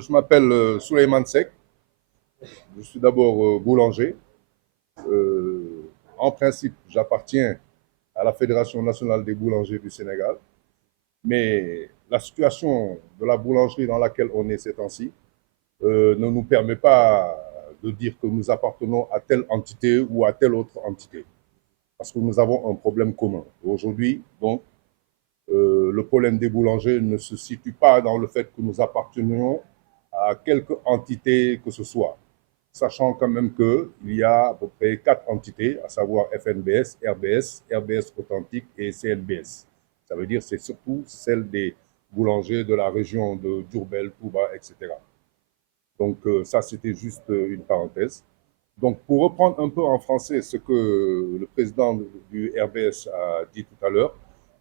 je m'appelle Souleymane Seck. Je suis d'abord boulanger. En principe, j'appartiens à la Fédération nationale des boulangers du Sénégal. Mais la situation de la boulangerie dans laquelle on est ces temps-ci ne nous permet pas de dire que nous appartenons à telle entité ou à telle autre entité. Parce que nous avons un problème commun. Aujourd'hui, donc, le problème des boulangers ne se situe pas dans le fait que nous appartenions à quelque entité que ce soit, sachant quand même qu'il y a à peu près 4 entités, à savoir FNBS, RBS, RBS Authentique et CNBS. Ça veut dire que c'est surtout celle des boulangers de la région de Diourbel, Touba, etc. Donc ça, c'était juste une parenthèse. Donc pour reprendre un peu en français ce que le président du RBS a dit tout à l'heure,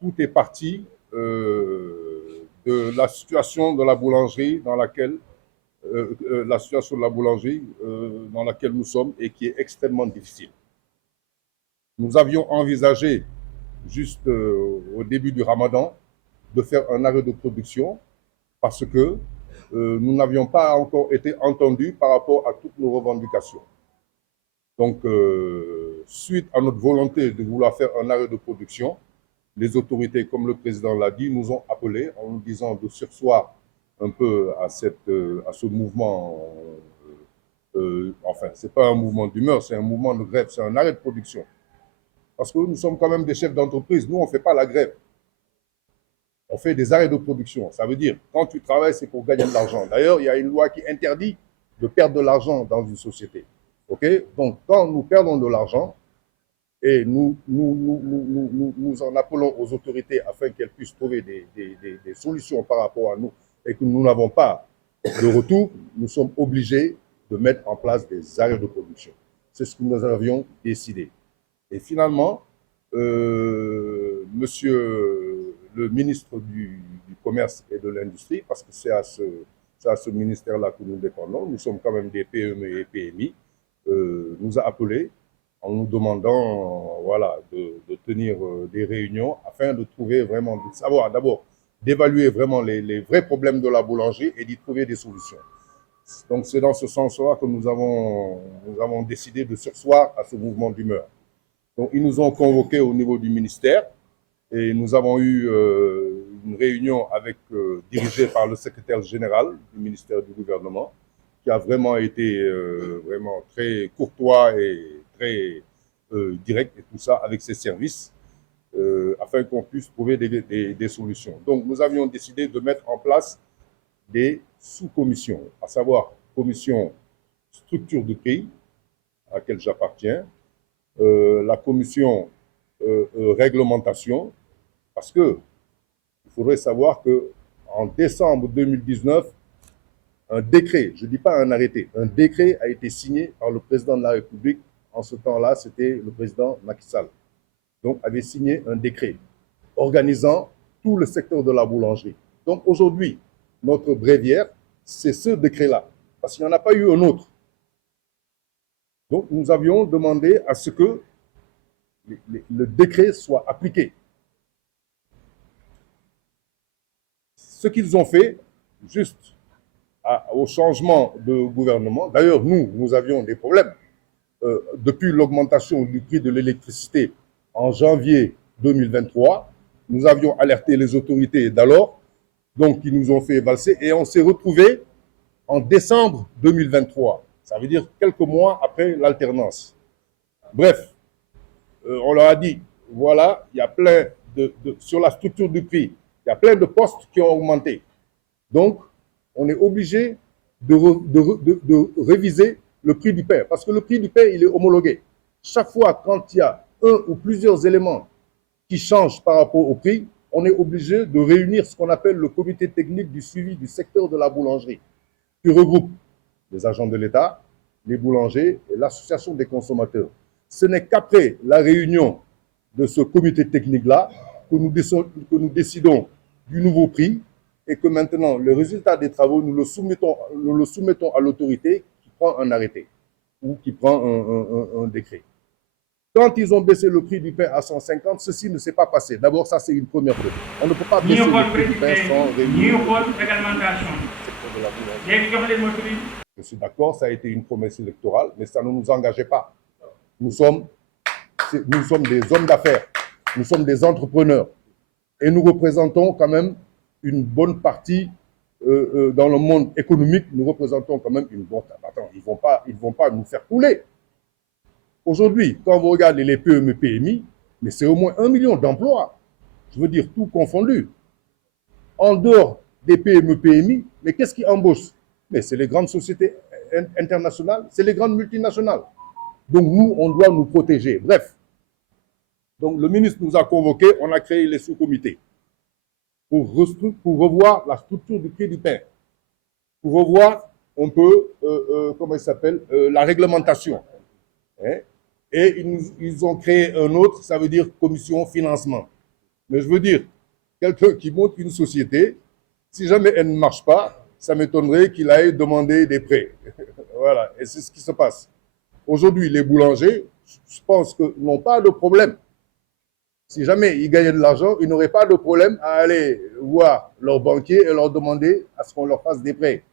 tout est parti de la situation de la boulangerie dans laquelle nous sommes et qui est extrêmement difficile. Nous avions envisagé juste au début du Ramadan de faire un arrêt de production parce que nous n'avions pas encore été entendus par rapport à toutes nos revendications. Donc, suite à notre volonté de vouloir faire un arrêt de production, les autorités, comme le président l'a dit, nous ont appelés en nous disant de surseoir un peu à ce mouvement. Enfin, ce n'est pas un mouvement d'humeur, c'est un mouvement de grève, c'est un arrêt de production. Parce que nous sommes quand même des chefs d'entreprise. Nous, on ne fait pas la grève. On fait des arrêts de production. Ça veut dire, quand tu travailles, c'est pour gagner de l'argent. D'ailleurs, il y a une loi qui interdit de perdre de l'argent dans une société. Okay? Donc, quand nous perdons de l'argent, et nous en appelons aux autorités afin qu'elles puissent trouver des solutions par rapport à nous, et que nous n'avons pas de retour, nous sommes obligés de mettre en place des arrêts de production. C'est ce que nous avions décidé. Et finalement, monsieur le ministre du Commerce et de l'Industrie, parce que c'est à ce ministère-là que nous dépendons, nous sommes quand même des PME et PMI, nous a appelés en nous demandant voilà, de tenir des réunions afin de trouver vraiment, de savoir d'abord, d'évaluer vraiment les vrais problèmes de la boulangerie et d'y trouver des solutions. Donc c'est dans ce sens-là que nous avons décidé de surseoir à ce mouvement d'humeur. Donc ils nous ont convoqués au niveau du ministère et nous avons eu une réunion dirigée par le secrétaire général du ministère du gouvernement, qui a vraiment été vraiment très courtois et très direct et tout ça avec ses services afin qu'on puisse trouver des solutions. Donc nous avions décidé de mettre en place des sous-commissions, à savoir commission structure de prix à laquelle j'appartiens, la commission réglementation, parce que il faudrait savoir qu'en décembre 2019, un décret, je ne dis pas un arrêté, un décret a été signé par le président de la République. En ce temps-là, c'était le président Macky Sall. Donc, avait signé un décret organisant tout le secteur de la boulangerie. Donc, aujourd'hui, notre bréviaire, c'est ce décret-là, parce qu'il n'y en a pas eu un autre. Donc, nous avions demandé à ce que le décret soit appliqué. Ce qu'ils ont fait, juste au changement de gouvernement, d'ailleurs, nous avions des problèmes. Depuis l'augmentation du prix de l'électricité en janvier 2023, nous avions alerté les autorités d'alors, donc ils nous ont fait valser, et on s'est retrouvés en décembre 2023. Ça veut dire quelques mois après l'alternance. Bref, on leur a dit, voilà, il y a plein sur la structure du prix, il y a plein de postes qui ont augmenté. Donc, on est obligé de réviser le prix du pain, parce que le prix du pain, il est homologué. Chaque fois, quand il y a un ou plusieurs éléments qui changent par rapport au prix, on est obligé de réunir ce qu'on appelle le comité technique du suivi du secteur de la boulangerie, qui regroupe les agents de l'État, les boulangers et l'association des consommateurs. Ce n'est qu'après la réunion de ce comité technique-là que nous décidons du nouveau prix et que maintenant, le résultat des travaux, nous le soumettons à l'autorité qui prend un arrêté ou qui prend un décret. Quand ils ont baissé le prix du pain à 150, ceci ne s'est pas passé. D'abord, ça, c'est une première chose. On ne peut pas baisser le prix du pain sans réunir. de la boulangerie. Je suis d'accord, ça a été une promesse électorale, mais ça ne nous engageait pas. Nous sommes des hommes d'affaires, nous sommes des entrepreneurs et nous représentons quand même une bonne partie dans le monde économique, nous représentons quand même une bonne... Attends, ils vont pas nous faire couler. Aujourd'hui, quand vous regardez les PME, PMI, mais c'est au moins 1 million d'emplois. Je veux dire, tout confondu. En dehors des PME, PMI, mais qu'est-ce qui embauche? Mais c'est les grandes sociétés internationales, c'est les grandes multinationales. Donc nous, on doit nous protéger. Bref. Donc le ministre nous a convoqués, on a créé les sous-comités pour revoir la structure du Quai du Pain, pour revoir un peu, comment il s'appelle, la réglementation. Hein? Et ils ont créé un autre, ça veut dire commission financement. Mais je veux dire, quelqu'un qui monte une société, si jamais elle ne marche pas, ça m'étonnerait qu'il aille demander des prêts. Voilà, et c'est ce qui se passe. Aujourd'hui, les boulangers, je pense qu'ils n'ont pas de problème. Si jamais ils gagnaient de l'argent, ils n'auraient pas de problème à aller voir leurs banquiers et leur demander à ce qu'on leur fasse des prêts.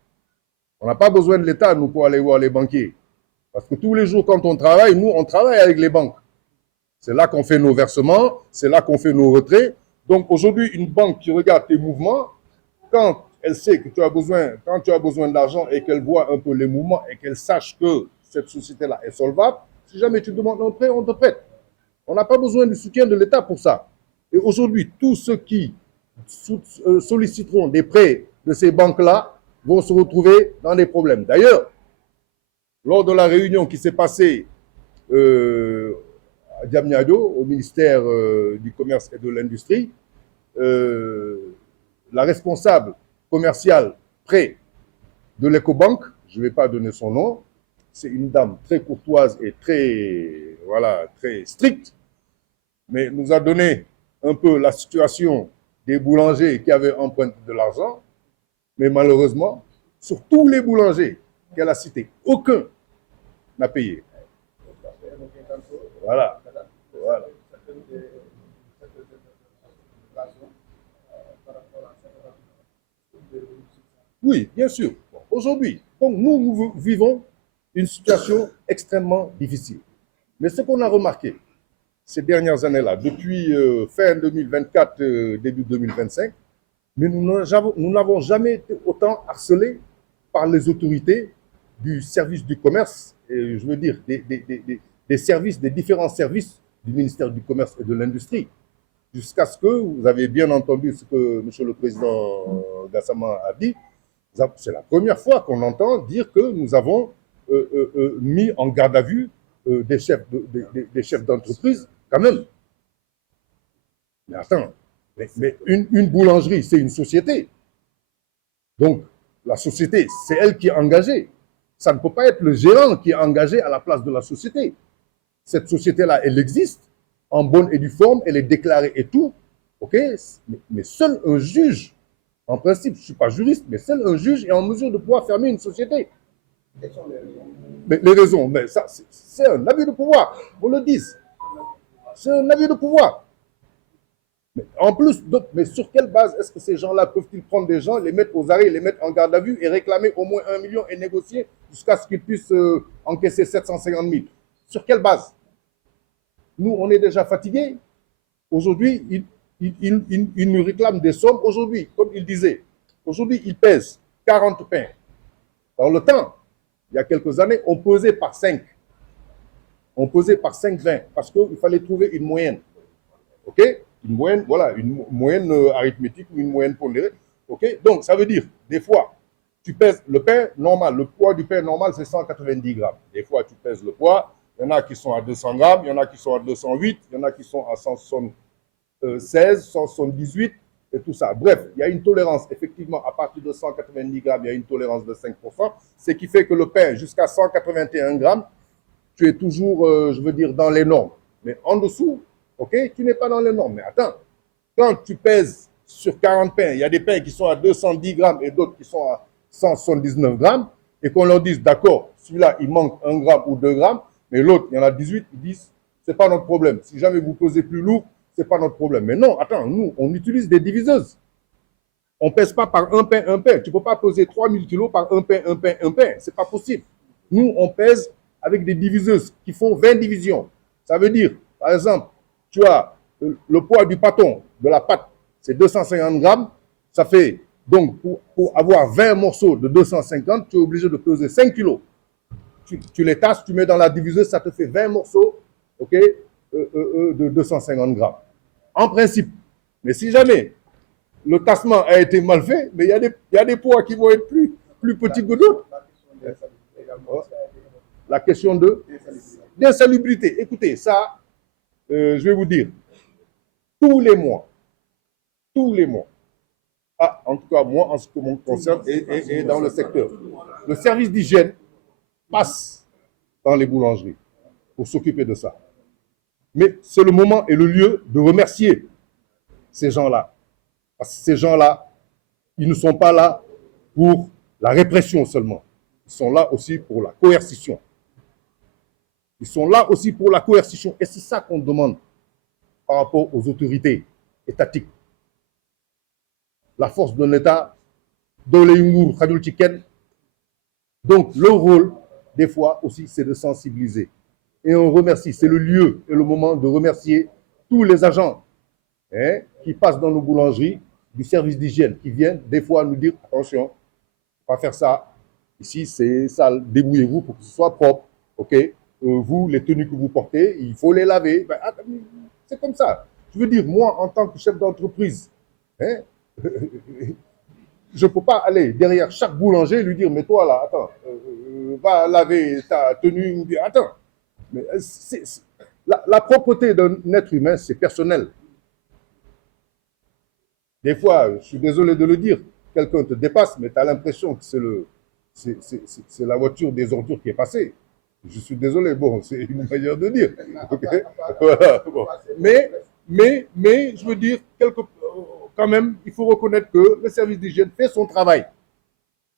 On n'a pas besoin de l'État, nous, pour aller voir les banquiers. Parce que tous les jours, quand on travaille, nous, on travaille avec les banques. C'est là qu'on fait nos versements, c'est là qu'on fait nos retraits. Donc aujourd'hui, une banque qui regarde tes mouvements, quand elle sait que tu as besoin d'argent et qu'elle voit un peu les mouvements et qu'elle sache que cette société-là est solvable, si jamais tu demandes un prêt, on te prête. On n'a pas besoin du soutien de l'État pour ça. Et aujourd'hui, tous ceux qui solliciteront des prêts de ces banques-là vont se retrouver dans des problèmes. D'ailleurs, lors de la réunion qui s'est passée à Diamniadio, au ministère du Commerce et de l'Industrie, la responsable commerciale près de l'Ecobank, je ne vais pas donner son nom, c'est une dame très courtoise et très, voilà, très stricte, mais nous a donné un peu la situation des boulangers qui avaient emprunté de l'argent, mais malheureusement, sur tous les boulangers qu'elle a cités, aucun n'a payé. Voilà. Voilà. Oui, bien sûr. Aujourd'hui, nous vivons une situation extrêmement difficile. Mais ce qu'on a remarqué ces dernières années-là, depuis fin 2024, début 2025, mais nous n'avons jamais été autant harcelés par les autorités du service du commerce, et je veux dire des services, des différents services du ministère du Commerce et de l'Industrie, jusqu'à ce que, vous avez bien entendu ce que M. le Président Gassama a dit, c'est la première fois qu'on entend dire que nous avons mis en garde à vue des chefs d'entreprise, quand même. Mais attends, mais une boulangerie, c'est une société. Donc, la société, c'est elle qui est engagée. Ça ne peut pas être le gérant qui est engagé à la place de la société. Cette société-là, elle existe, en bonne et due forme, elle est déclarée et tout, ok? Mais seul un juge, en principe, je ne suis pas juriste, mais seul un juge est en mesure de pouvoir fermer une société. Quelles sont les raisons? Mais les raisons, mais ça, c'est un abus de pouvoir, on le dit. C'est un abus de pouvoir. Mais en plus, mais sur quelle base est-ce que ces gens-là peuvent-ils prendre des gens, les mettre aux arrêts, les mettre en garde à vue et réclamer au moins 1 million et négocier jusqu'à ce qu'ils puissent encaisser 750 000? Sur quelle base? Nous, on est déjà fatigués. Aujourd'hui, ils nous réclament des sommes. Aujourd'hui, comme il disait, aujourd'hui, ils pèsent 40 pains. Dans le temps, il y a quelques années, on pesait par 5. On pesait par 5,20 parce qu'il fallait trouver une moyenne. OK? Une moyenne, voilà, une moyenne arithmétique ou une moyenne pondérée. OK? Donc, ça veut dire, des fois, tu pèses le pain normal. Le poids du pain normal, c'est 190 grammes. Des fois, tu pèses le poids. Il y en a qui sont à 200 grammes, il y en a qui sont à 208, il y en a qui sont à 176, 178 et tout ça. Bref, il y a une tolérance. Effectivement, à partir de 190 grammes, il y a une tolérance de 5%. Ce qui fait que le pain, jusqu'à 181 grammes, tu es toujours, je veux dire, dans les normes. Mais en dessous, ok, tu n'es pas dans les normes. Mais attends, quand tu pèses sur 40 pains, il y a des pains qui sont à 210 grammes et d'autres qui sont à 179 grammes, et qu'on leur dise, d'accord, celui-là, il manque 1 gramme ou 2 grammes, mais l'autre, il y en a 18, ils disent, c'est pas notre problème. Si jamais vous pesez plus lourd, c'est pas notre problème. Mais non, attends, nous, on utilise des diviseuses. On ne pèse pas par un pain, un pain. Tu ne peux pas peser 3000 kilos par un pain, un pain, un pain. Ce n'est pas possible. Nous, on pèse avec des diviseuses qui font 20 divisions. Ça veut dire, par exemple, tu as le poids du pâton, de la pâte, c'est 250 grammes. Ça fait, donc, pour avoir 20 morceaux de 250, tu es obligé de peser 5 kilos. Tu les tasses, tu mets dans la diviseuse, ça te fait 20 morceaux, ok, de 250 grammes. En principe. Mais si jamais le tassement a été mal fait, mais il y a des poids qui vont être plus petits que d'autres. La question d'insalubrité. Écoutez, ça, je vais vous dire, tous les mois, en tout cas moi, en ce qui me concerne, et dans le secteur, le service d'hygiène passe dans les boulangeries pour s'occuper de ça. Mais c'est le moment et le lieu de remercier ces gens-là. Parce que ces gens-là, ils ne sont pas là pour la répression seulement. Ils sont là aussi pour la coercition. Ils sont là aussi pour la coercition. Et c'est ça qu'on demande par rapport aux autorités étatiques. La force de l'État, donc leur rôle, des fois aussi, c'est de sensibiliser. Et on remercie, c'est le lieu et le moment de remercier tous les agents qui passent dans nos boulangeries, du service d'hygiène, qui viennent des fois nous dire, attention, pas faire ça, ici c'est sale, débrouillez-vous pour que ce soit propre, ok, vous, les tenues que vous portez, il faut les laver, ben, c'est comme ça. Je veux dire, moi, en tant que chef d'entreprise, je ne peux pas aller derrière chaque boulanger et lui dire, mais toi là, attends, va laver ta tenue, ou bien, attends. Mais la propreté d'un être humain, c'est personnel. Des fois, je suis désolé de le dire, quelqu'un te dépasse, mais tu as l'impression que c'est la voiture des ordures qui est passée. Je suis désolé, bon, c'est une manière de dire. Okay? Voilà, bon. Mais, je veux dire, quand même, il faut reconnaître que le service d'hygiène fait son travail.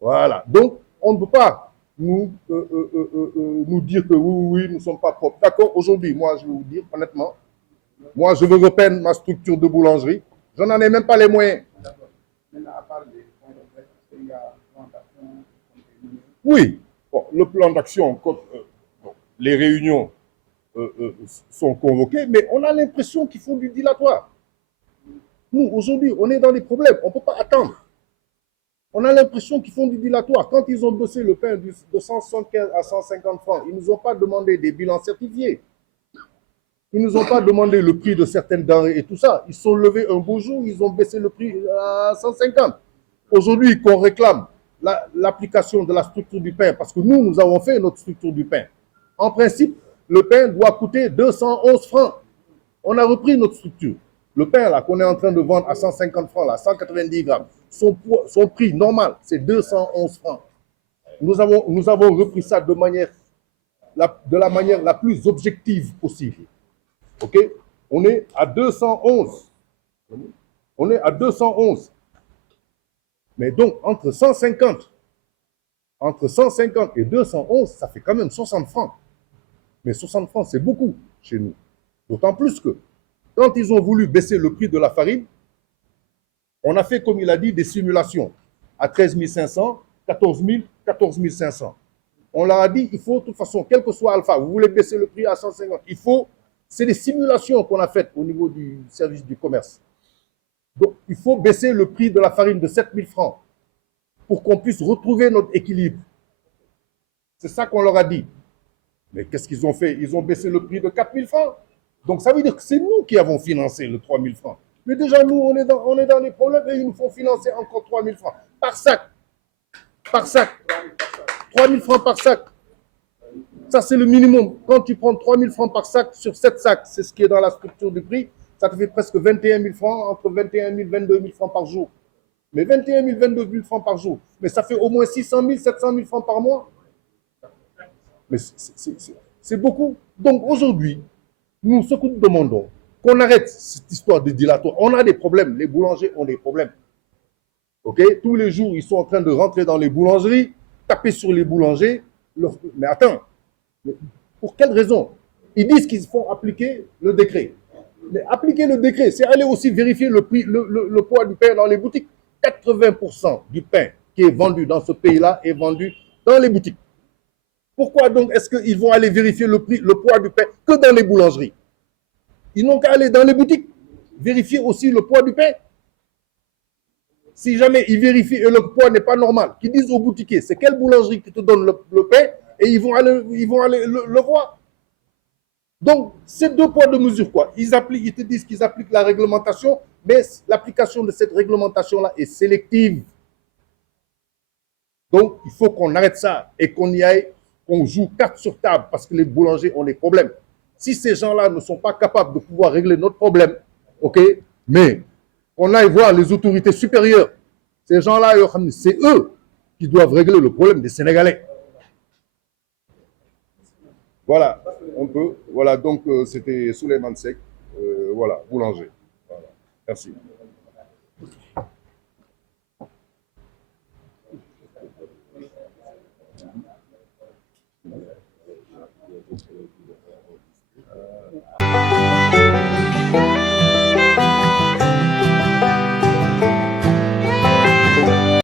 Voilà. Donc, on ne peut pas nous dire que oui, nous ne sommes pas propres. D'accord, aujourd'hui, moi, je vais vous dire, honnêtement, moi, je veux repeindre ma structure de boulangerie. Je n'en ai même pas les moyens. Oui, bon, le plan d'action, les réunions sont convoquées, mais on a l'impression qu'ils font du dilatoire. Nous, aujourd'hui, on est dans des problèmes, on ne peut pas attendre. On a l'impression qu'ils font du dilatoire. Quand ils ont bossé le pain de 175 à 150 francs, ils ne nous ont pas demandé des bilans certifiés. Ils ne nous ont pas demandé le prix de certaines denrées et tout ça. Ils sont levés un beau jour, ils ont baissé le prix à 150. Aujourd'hui, qu'on réclame l'application de la structure du pain, parce que nous avons fait notre structure du pain. En principe, le pain doit coûter 211 francs. On a repris notre structure. Le pain là qu'on est en train de vendre à 150 francs, là, 190 grammes, son prix normal, c'est 211 francs. Nous avons repris ça de la manière la plus objective possible. Ok? On est à 211. On est à 211. Mais donc, entre 150 et 211, ça fait quand même 60 francs. Mais 60 francs, c'est beaucoup chez nous. D'autant plus que, quand ils ont voulu baisser le prix de la farine, on a fait, comme il a dit, des simulations à 13 500, 14 000, 14 500. On leur a dit, il faut, de toute façon, quel que soit Alpha, vous voulez baisser le prix à 150, il faut. C'est des simulations qu'on a faites au niveau du service du commerce. Donc, il faut baisser le prix de la farine de 7 000 francs pour qu'on puisse retrouver notre équilibre. C'est ça qu'on leur a dit. Mais qu'est-ce qu'ils ont fait? Ils ont baissé le prix de 4 000 francs. Donc, ça veut dire que c'est nous qui avons financé le 3 000 francs. Mais déjà, nous, on est dans les problèmes et ils nous font financer encore 3 000 francs par sac. Par sac. 3 000 francs par sac. Ça, c'est le minimum. Quand tu prends 3 000 francs par sac sur 7 sacs, c'est ce qui est dans la structure du prix, ça te fait presque 21 000 francs, entre 21 000 et 22 000 francs par jour. Mais 21 000, 22 000 francs par jour. Mais ça fait au moins 600 000, 700 000 francs par mois. Mais c'est beaucoup. Donc aujourd'hui, nous, ce que nous demandons, qu'on arrête cette histoire de dilatoire. On a des problèmes. Les boulangers ont des problèmes. Ok? Tous les jours, ils sont en train de rentrer dans les boulangeries, taper sur les boulangers. Mais attends, pour quelle raison? Ils disent qu'ils font appliquer le décret. Mais appliquer le décret, c'est aller aussi vérifier le prix, le poids du pain dans les boutiques. 80% du pain qui est vendu dans ce pays-là est vendu dans les boutiques. Pourquoi donc est-ce qu'ils vont aller vérifier le prix, le poids du pain que dans les boulangeries? Ils n'ont qu'à aller dans les boutiques, vérifier aussi le poids du pain. Si jamais ils vérifient et le poids n'est pas normal, qu'ils disent au boutiquier, c'est quelle boulangerie qui te donne le pain, et ils vont aller le voir. Donc, c'est deux poids, deux mesures, quoi. Ils te disent qu'ils appliquent la réglementation, mais l'application de cette réglementation-là est sélective. Donc, il faut qu'on arrête ça et qu'on y aille, qu'on joue carte sur table, parce que les boulangers ont des problèmes. Si ces gens-là ne sont pas capables de pouvoir régler notre problème, ok, mais qu'on aille voir les autorités supérieures. Ces gens-là, c'est eux qui doivent régler le problème des Sénégalais. Voilà, un peu. Voilà, donc c'était Souleymane Seck, voilà, boulanger. Voilà. Merci.